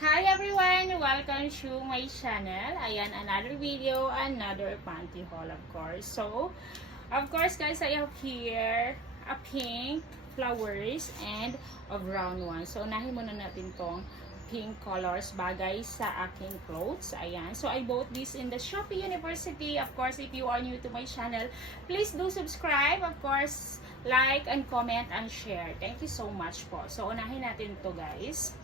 Hi everyone! Welcome to my channel. Ayan, another video, another panty haul of course. So, of course guys, I have here a pink flowers and a brown one. So, unahin muna natin tong pink colors bagay sa aking clothes. Ayan. So, I bought this in the Shopee University. Of course, if you are new to my channel, please do subscribe. Of course, like and comment and share. Thank you so much po. So, unahin natin to guys.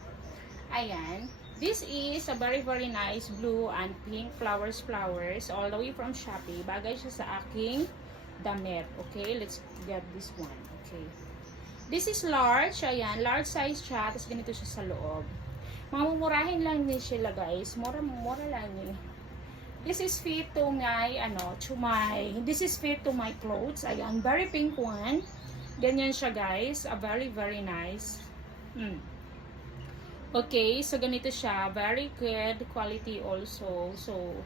Ayan. This is a very nice blue and pink flowers all the way from Shopee. Bagay siya sa aking damit. Okay, let's get this one. Okay. This is large. Ayan, large size siya. Tapos ganito siya sa loob. Mamumurahin lang ni sila guys. Mura lang ni. This is fit to my, this is fit to my clothes. Ayan, very pink one. Ganyan siya guys. A very nice. Okay, so ganito siya. Very good quality also. So,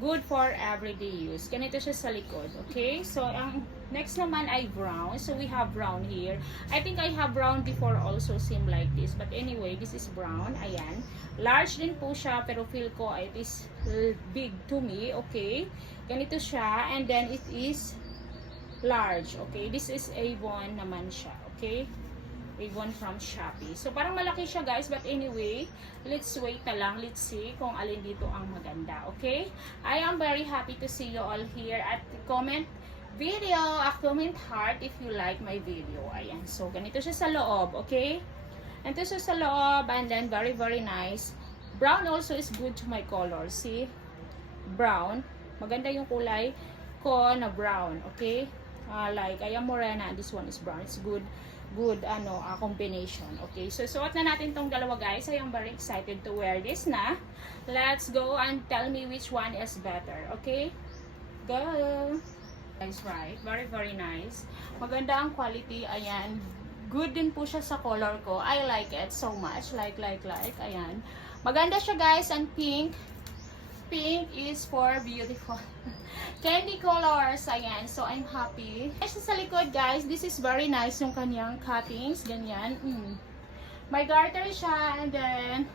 good for everyday use. Ganito siya sa likod. Okay, so ang next naman ay brown. So, we have brown here. I think I have brown before also same like this. But anyway, this is brown. Ayan. Large din po siya, pero feel ko it is big to me. Okay, ganito siya. And then, it is large. Okay, this is A1 naman siya. Okay. Avon from Shopee. So, parang malaki siya guys. But anyway, let's wait na lang. Let's see kung alin dito ang maganda. Okay? I am very happy to see you all here. At comment video, comment heart if you like my video. Ayan. So, ganito siya sa loob. Okay? Ito siya sa loob. And then, very nice. Brown also is good to my color. See? Brown. Maganda yung kulay ko na brown. Okay? Like, I am morena and this one is brown. It's good combination. Okay, so suot na natin tong dalawa guys. I am very excited to wear this na. Let's go and tell me which one is better. Okay, go guys. Right, very nice. Maganda ang quality. Ayan, good din po siya sa color ko. I like it so much. Like ayan, maganda siya guys. And pink is for beautiful candy colors. Ayan, so I'm happy. Next sa likod guys, this is very nice yung kanyang cuttings, ganyan. May garter siya, and then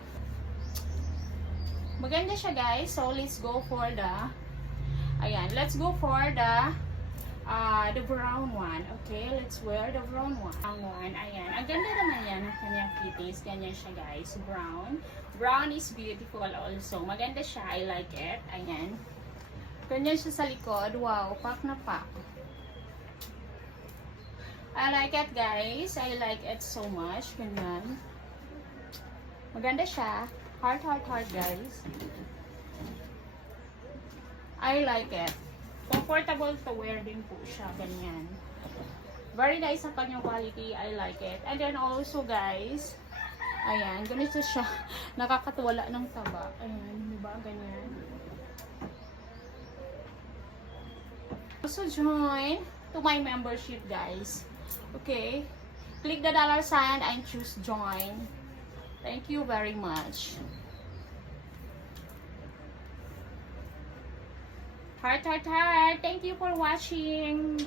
maganda siya guys. So let's go for the brown one. Okay, let's wear the brown one. Ayan, ang ganda naman yan ang kanyang cuttings, ganyan siya guys. Brown is beautiful also. Maganda siya, I like it. Ayan. Ganyan siya sa likod. Wow, pack na pack. I like it guys. I like it so much. Ganyan. Maganda siya. Heart guys. I like it. Comfortable to wear din po siya. Ganyan. Very nice ang kanyang quality. I like it. And then also guys, ayan, ganito siya. Nakakatuwala ng taba. Ayan, diba? Ganyan. Also join to my membership guys. Okay, click the $sign and choose join. Thank you very much. Heart. Thank you for watching.